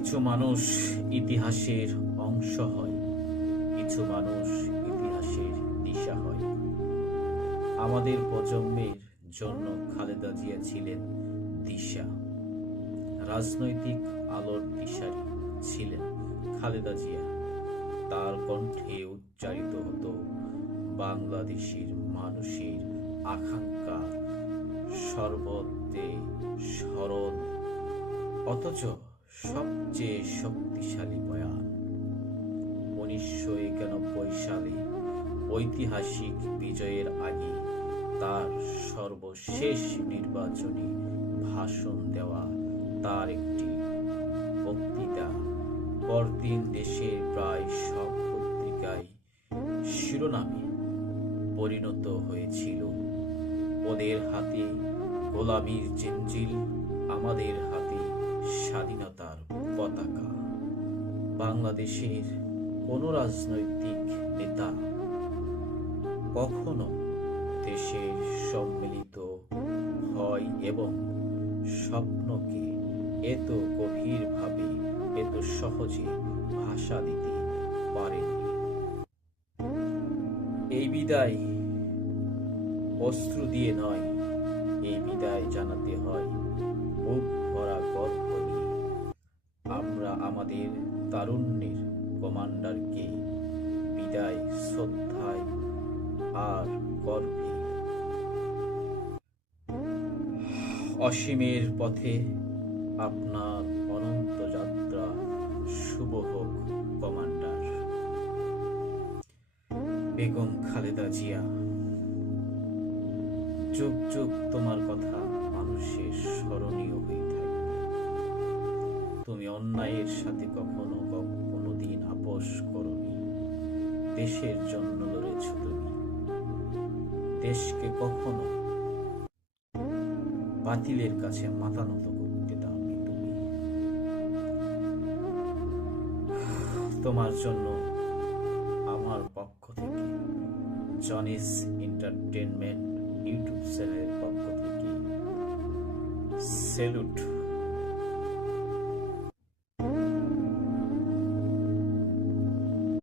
কিছু মানুষ ইতিহাসের অংশ হয়, কিছু মানুষ ইতিহাসের দিশা হয়। আমাদের প্রজন্মের জন্য খালেদা জিয়া ছিলেন দিশা, রাজনৈতিক আলোর দিশারি ছিলেন খালেদা জিয়া। তার কণ্ঠে উচ্চারিত হতো বাংলাদেশের মানুষের আকাঙ্ক্ষা, সর্বত্রে স্মরণ, অথচ সবচেয়ে শক্তিশালী বয়ান। 1991 সালে ঐতিহাসিক বিজয়ের আগে তার সর্বশেষ নির্বাচনী ভাষণ দেওয়া তার একটি বক্তৃতা পরদিন দেশের প্রায় সব পত্রিকায় শিরোনামে পরিণত হয়েছিল, ওদের হাতে গোলামীর জিঞ্জিল, আমাদের হাতে স্বাধীনতার পতাকা। বাংলাদেশের কোনো রাজনৈতিক নেতা কখনো দেশের সম্মিলিত ভয় এবং স্বপ্নকে এত গভীরভাবে, এত সহজে ভাষা দিতে পারেননি। এই বিদায় অশ্রু দিয়ে নয়, এই বিদায় জানাতে হয় বুক ভরা গর্ব নিয়ে। আমরা আমাদের তারুণ্যের কমান্ডারকে বিদায় শ্রদ্ধায় আর গর্বে। অসীমের পথে আপনার অনন্ত যাত্রা শুভ হোক কমান্ডার। বেগম খালেদা জিয়া, যুগ যুগ তোমার কথা মানুষের স্মরণীয় হয়ে থাকবে। তুমি অন্যায়ের সাথে কখনো কোনোদিন আপোষ করোনি। দেশের জন্য লড়েছ তুমি, দেশকে কখনো বাতিলের কাছে মাথা নত করতে দাওনি তুমি। তোমার জন্য আমার পক্ষ থেকে, জনিস এন্টারটেনমেন্ট ইউটিউব চ্যানেলের পক্ষ থেকে স্যালুট।